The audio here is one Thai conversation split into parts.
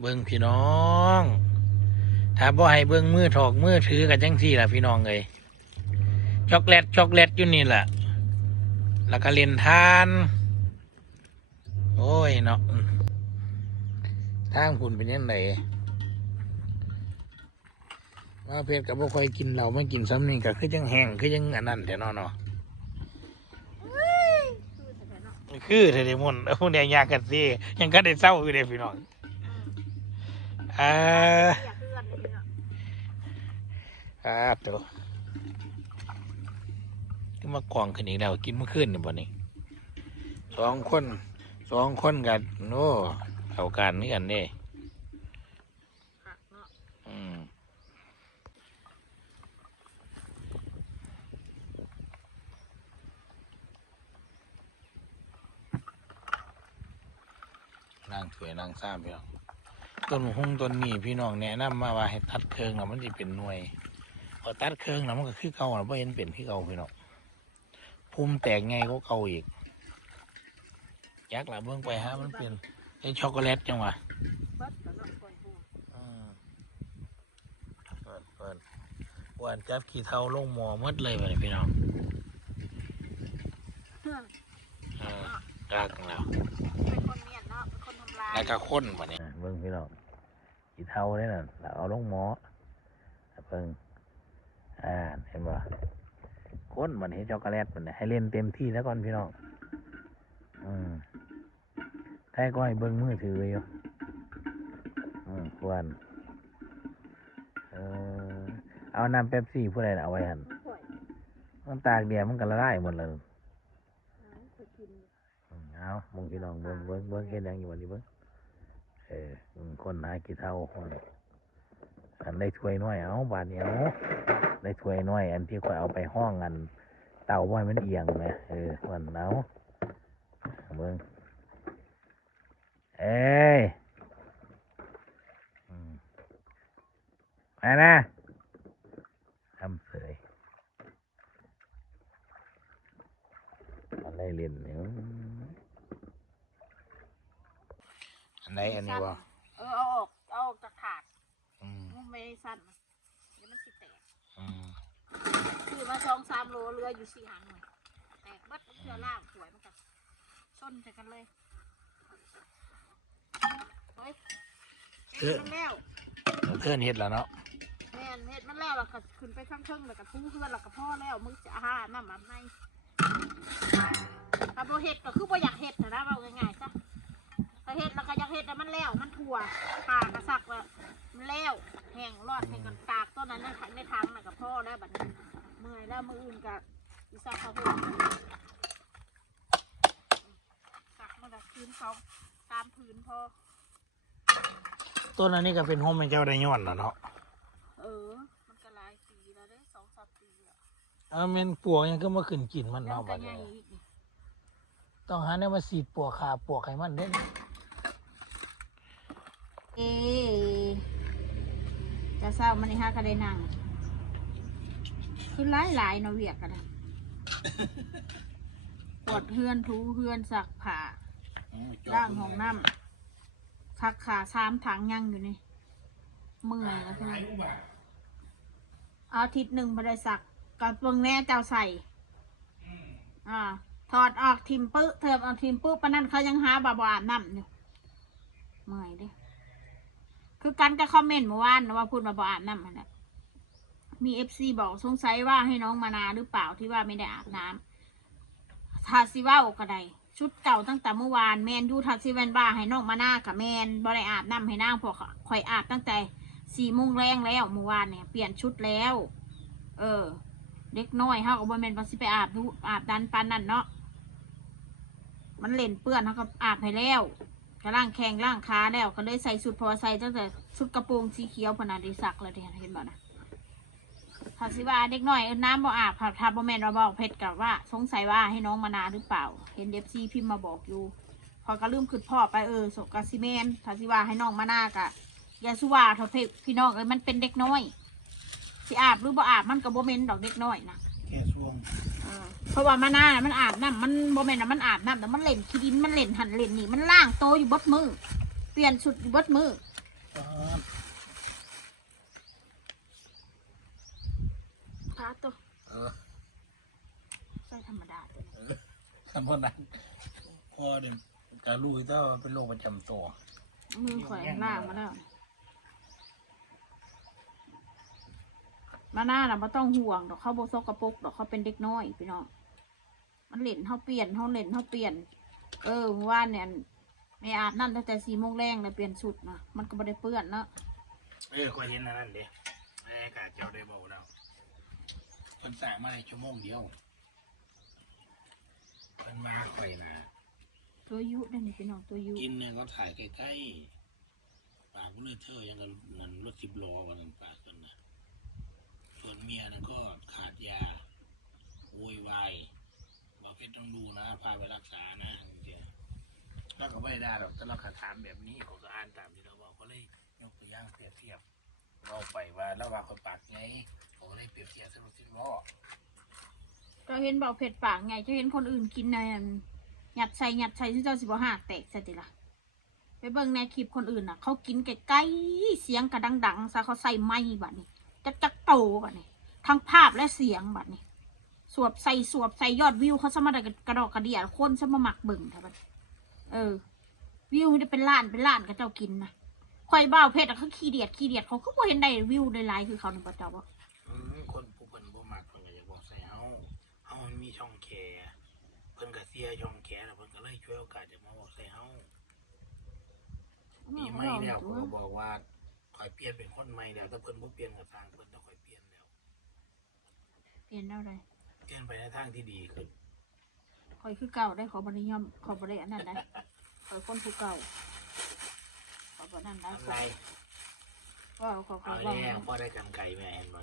เบิ่งพี่น้อง ถ้าบ่ให้เบิ่งมือถอกมือถือกันจังซี่ล่ะพี่น้องเอ้ยช็อกโกแลตช็อกโกแลตอยู่นี่แหละแล้วก็เล่นทาน โอ้ยเนาะทางคุณเป็นยังไงว่าเพชรกับบ่ค่อยกินเราไม่กินซ้ำนี่ก็คือจังแห้งคือจังอันนั้นแต่เนาะเนาะคือเทเลมอนพวกเนี้ยยากกันสิยังก็ได้เศร้าอยู่เด้พี่น้อง อ่าอยากเลื่อนเลยเนาะอ่าตัวก็มากองขึ้นอีกแล้วกินเมื่อคืนนี่บ่นี่สองคนสองคนกันโอ้เอาการนี่กันเด้หักเนาะอืมนั่งถวยนั่งซ้ำพี่น้อง ต้นหุ้งต้นนี้พี่น้องแนะนำมาว่าให้ตัดเครื่องแล้วมันจะเป็นหน่วยพอตัดเครื่องแล้วมันก็คือเก่าแล้วไ่เห็นเป็นคือเก่าพี่น้องภูมิแตกไงก็เก่าอีกยักษ์ละเบื้องไปฮะมันเป็นไอ้ช็อกโกแลตจังหวะเบิดกับเนาะก่อนพูอืมเปิดเปิดหวานจับขี้เทาลงหมอหมดเลยไปพี่น้องเพื่อนเออกากแล้วเป็นคนเมียนเนาะเป็นคนทำลายแล้วก็ข้นบ่เนี่ยเบิ่งพี่น้อง ขี้เทาเนี่ยน่ะแล้วเอาลงหมอเบิ่งอ่าเห็นบ่ข้นมันเห็นช็อกโกแลตมันเนี่ยให้เล่นเต็มที่แล้วก่อนพี่น้องอืมแท้ก็ให้เบิ่งมือถืออยู่อืมควรเออเอาน้ำเป๊ปซี่ผู้ใดน่ะเอาไว้หันป่วยมันตากเดียวมันก็ละลายหมดเลยน้ำเคยกินอืมเอามึงพี่น้องเบิ้งเบิ้งเบิ้งเฮ็ดหยังอยู่วันนี้เบิ้ง เออมึงคนหากี่เท่าคนอันได้ถ้วยน้อยเอาบาดเดียวได้ถ้วยน้อย อันที่ข่อยเอาไปห้องอัน เตาบ่ให้มันเอียงนะเออวันเอาเบิ้งเอ้ยอืมานะทำเสยอะไรเล่นเนี่ย อันไหนอันนี้วะเออเอาออกเอาออกจากถาดอืมมันไม่ได้สั้นเดี๋ยวมันสิแตกอืมคือมาสองสามโลเรืออยู่สี่หางหน่อยแตกเบิดเรือล่างสวยมันกับชนใส่กันเลยเฮ้ยเฮ็ดมันแล้วเพื่อนเฮ็ดแล้วเนาะแม่นเฮ็ดมันแล้วแล้วก็ขึ้นไปข้างเทิงแล้วก็ทูเพื่อนแล้วก็พ่อแล้วมึงจะอาหารน้ำมันในถ้าบ่เฮ็ดก็คือบ่อยากเฮ็ดนะนะเอาง่ายๆซะ ถ้าเฮ็ดแล้วก็อยากเฮ็ดแต่มันแล้ว มันทั่วปากกระซักว่ามันแล้วแห้งรอดให้กันตากต้นนั้นในถังในถังน่ะกับพ่อแล้วบัดนี้เมื่อยแล้วมืออื่นก็อีซักเขาพูดซักมันก็พื้นเขาตามพื้นพอต้นอันนี้ก็เป็นโฮมให้เจ้าได้ย้อนแล้วเนาะเออ มันก็หลายปีแล้วเด้สองสามปีแล้วเออแม่นปวกยังก็มาขึ้นกินมันแล้วเนาะก็บัดใหญ่นี้อีกนี่ต้องหาแนวมาสีดปวกขาปวกให้มันเด้ เอจะเศร้ามันนี่ฮะก็ได้นั่งคือหลายหลายๆเนาะเวียกกันนะปวดเฮือนถูเฮือนสักผ้าล่างห้องน้ำทักขาสามถังยังอยู่นี่เมื่อยแล้วใช่ไหมเอาอาทิตย์หนึ่งไม่ได้สักกับเบิ่งแน่เจ้าใส่อ่าถอดออกทิมปึ๊เทิมเอาทิมปึ๊ปะนั่นเขายังหาบาบอาบน้ำอยู่เมื่อยเดิ คือกันก็คอมเมนต์เมื่อวานนะว่าพูดมาบออาบน้ำมันนะมีเอฟซีบอกสงสัยว่าให้น้องมานาหรือเปล่าที่ว่าไม่ได้อาบน้ำทาซิว่าก็ไดชุดเก่าตั้งแต่เมื่อวานแมนยูทัดซิแวนบ้าให้น้องมานากับแมนบริอาบน้ำให้นางพวกข่อยอาบตั้งแต่สี่โมงแรงแล้วเมื่อวานเนี่ยเปลี่ยนชุดแล้ว เออ เด็กน้อยเฮาก็บ่แมนว่าสิไปอาบดูอาบดันปานนั่นเนาะมันเล่นเปื้อนเฮาก็อาบให้แล้ว ก็ล่างแข้งล่างขาแล้วก็เลยใส่สุดพอใส่ตั้งแต่ชุดกระโปรงสีเขียวพนาดิสักเลยเห็นบ่นะถ้าสิว่าเด็กน้อยเอาน้ำบ่อาบถ้าถ้าบ่แม่นเราบอกเพชรกับว่า สงสัยว่าให้น้องมานาหรือเปล่า เห็นเดฟซีพิมพ์มาบอกอยู่ พอก็ลืมขึ้นพ่อไปเออสกกาซิเมนถ้าสิว่าให้น้องมานากะอย่าสุว่าเถอะพี่พี่น้องเอ้ยมันเป็นเด็กน้อยสิอาบหรือบ่อาบมันก็บ่เมนดอกเด็กน้อยนะ เออเพราะว่ามานาน่ะมันอาบน้ำมันโมเมนต์มันอาบน้ำแต่มันเล่นขี้ดินมันเล่นหันเล่นนี่มันล่างโตวอยู่เบดมือ เปลี่ยนชุดอยู่เบดมือพาตัวเออใส่ธรรมดาตัวนี้คำว่านั้นพ่อเดี๋ยวการรู้แต่ว่าเป็นโรคประจำตัวมือข่อยล่างมาแล้วมาหน้าน่ะไม่ต้องห่วงดอกเขาโบซกกระปรกดอกเขาเป็นเด็กน้อยพี่น้อง มันเล่นเขาเปลี่ยนเขาเล่นเขาเปลี่ยน เออเมื่อว่านเนี่ยไม่อาบน้ำตั้งแต่สี่โมงแรงเลยเปลี่ยนชุดนะมันก็ไม่ได้เปื้อนเนาะเออคอยเห็นอันนั่นเด้บรรยากาศเจ้าได้เบาแล้วคนสั่งมาในชั่วโมงเดียวคนมาคอยนะตัวยุได้นี่พี่น้องตัวยุกินเนี่ยเขาถ่ายใกล้ๆปากก็เลยเธอยังกันมันรถสิบล้อวันนั้นปากกันนะส่วนเมียนั่นก็ขาดยาโวยวายบอก เพชรต้องดูนะ พาไปรักษานะเดี๋ยวแล้วก็ไม่ได้หรอกถ้าเราขาดถามแบบนี้เขาก็อ่านตามที่เราบอกก็เลยยกตัวอย่างเปรียบเทียบเราไปว่าระหว่างคนปากไงเขาก็เลยเปรียบเทียบสรุปสิบล้อก็เห็นเบาเผ็ดปากไงจะเห็นคนอื่นกินในอันหยัดใส่หยัดใส่ที่เจ้าสิบหักแตกสติละไปเบิ่งในคลิปคนอื่นน่ะ เขากินใกล้ๆเสียงกระดังๆซะเขาใส่ไม้บัดนี้จักจักโตบัดนี้ทั้งภาพและเสียงบัดนี้ สวบใส่สวบใส่ยอดวิวเขาสมาได้กระดอกกระเดียคนสมาหมักเบิ่งเถอะบัดเออ วิวนี่เป็นล้านเป็นล้านก็เจ้ากินนะข่อยบ้าวเพชรอะเขาขี้เดียดขี้เดียดเขาก็บ่เห็นได้วิวได้ไลค์คือเขาในประจาว่าอืมคนผู้เพิ่นบ่มักเพิ่นก็อยากบอกใส่เฮาเฮามันมีช่องแคเพิ่นก็เสียช่องแคแล้วเพิ่นก็เลยช่วยโอกาสจะมาบอกใส่เฮาปีใหม่แล้วเขาก็บอกว่าข่อยเปลี่ยนเป็นคนใหม่แล้วถ้าเพิ่นบ่เปลี่ยนก็ทางเพิ่นต้องข่อยเปลี่ยนแล้ว เปลี่ยนแล้วไร เปลี่ยนไปในทางที่ดีขึ้นข่อยคือเก่าได้ขอบริยอมขอบริอันนั้นได้ข่อยคนคือเก่าขอบรินั้นได้ทำไรว่าขอขอเอาว่าแล้วพอได้กันไกลแม่เห็นบ่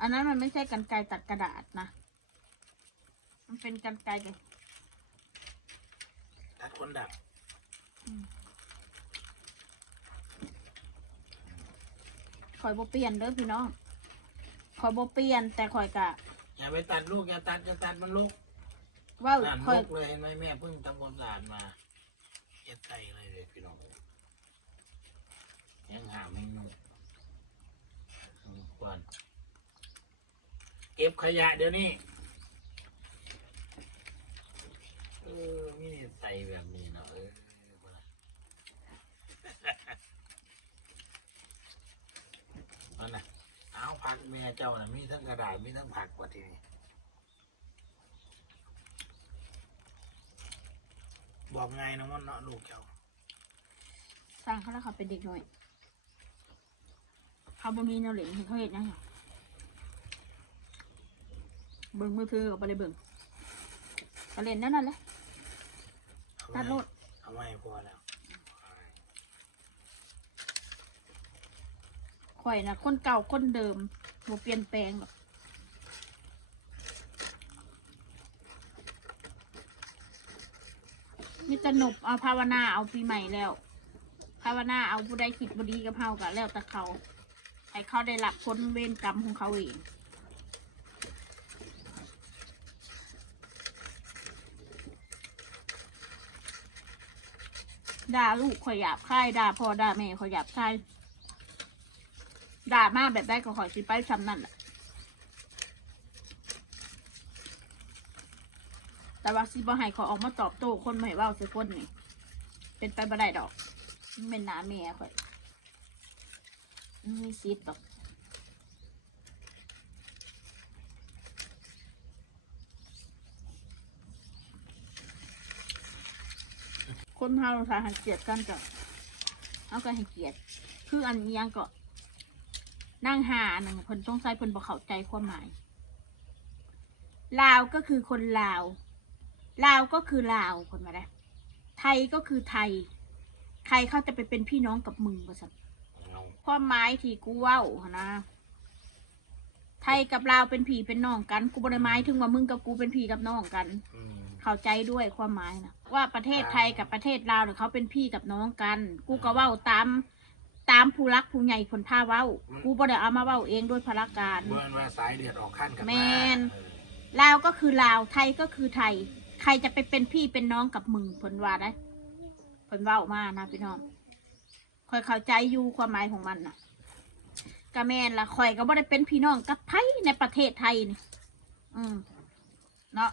อันนั้นมันไม่ใช่กันไกรตัดกระดาษนะ มันเป็นกันไกรแบบตัดคนดับอืมข่อยบ่เปลี่ยนเด้อพี่น้อง ข่อยบ่เปลี่ยน แต่ข่อยกะอย่าไปตัดลูกอย่าตัดอย่าตัดมันลูกว่าหลานข่อยลูกเลยเห็นไหมแม่เพิ่งทำความสะอาดมาเจ็ดไตเลยเลยพี่น้องยังหาไม่นุ่มอืมก่อนเก็บขยะเดี๋ยวนี้เออมีใส่แบบนี้เนาะเออมันน่ะเอาผัก แม่เจ้าน่ะมีทั้งกระดาษมีทั้งผักกว่าทีนี้บอกไงนะมันเนาะลูกเจ้าสร้างเขาแล้วเขาเป็นเด็กน้อยเขาบ่มีแนวเหล่งให้เขาเห็นยังไงเบิ่งมือถือก็บ่ได้เบิ่งก็เล่นนั่นนั่นแหละเอาตัดไว้โลดเอาไว้พอแล้วข่อยนะคนเก่าคนเดิม บ่เปลี่ยนแปลงหรอกมีแตหนบเอาภาวนาเอาปีใหม่แล้ว ภาวนาเอาผู้ใดคิดบดีกับเฮากันแล้วแต่เขาให้เขาได้รับผลเวรกรรมของเขาเองด่าลูกข่อยหยาบคายด่าพ่อด่าแม่ข่อยหยาบคาย ด่ามาแบบได้ก็ขอยสิไปทำนั่นแหละแต่ว่าสิบ่ให้เขอออกมาตอบโต้คนไม่ให้เว้าสักคนนี่เป็นไปบ่ได้ดอกมันเป็นหนาแม่ข่อยนไม่ซิดดอกคนเฮาถ้าหันเกลียดกันก็เอาก็ให้เกียรติคืออันยังก็ นั่งหาอันหนึ่งเพิ่นต้องใช้เพิ่นบ่เข้าใจความหมาย ลาวก็คือคนลาว ลาวก็คือลาวคนมาได้ไทยก็คือไทย ใครเขาจะไปเป็นพี่น้องกับมึงประสันเอาความหมายที่กูเว้าหั้นนะ ไทยกับลาวเป็นพี่เป็นน้องกัน กูบ่ได้หมายถึงว่ามึงกับกูเป็นพี่กับน้องกันอืมเข้าใจด้วยความหมายนะว่าประเทศไทยกับประเทศลาวเนี่ยเขาเป็นพี่กับน้องกัน กูก็เว้าตาม ตามผู้รักผู้ใหญ่คนท่าเว้ากูบ่ได้เอามาเว้าเองด้วยพละการเมื่อว่าสายเดือดออกขั้นกันแม่นเออลาวก็คือลาวไทยก็คือไทย ใครจะไปเป็นพี่เป็นน้องกับมึงผลว่าได้เพิ่นเว้ามานะพี่น้องคอยเข้าใจอยู่ความหมายของมันน่ะกะแม่นละคอยก็บ่ได้เป็นพี่น้องกับไผในประเทศไทยนี่อืมเนาะ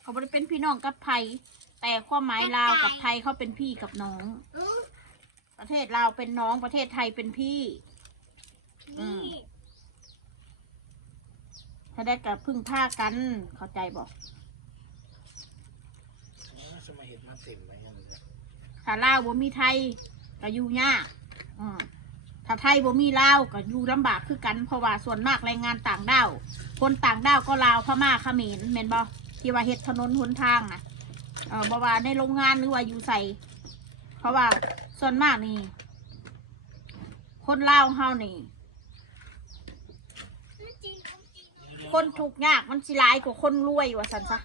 เขาบ่ได้เป็นพี่น้องกับไผแต่ความหมายลาวกับไทยเขาเป็นพี่กับน้อง ประเทศลาวเป็นน้องประเทศไทยเป็นพี่ อืมถ้าได้กับพึ่งผ้ากัน เข้าใจบอกสมัยเห็ดมาเต็มเลยยังเลยถ้าลาวบ่มีไทยก็อยู่ยากอืมถ้าไทยบ่มีลาวก็อยู่ลำบากคือกันเพราะว่าส่วนมากแรงงานต่างด้าวคนต่างด้าวก็ลาวพม่าเขมรแม่นบ่ที่ว่าเฮ็ดถนนหนทางนะเออบ่ว่าในโรงงานหรือว่าอยู่ใส่เพราะว่า ส่วนมากนี่ คนเล่าวเฮานี่ คนทุกข์ยากมันสิหลายกว่าคนรวยว่าสันซะ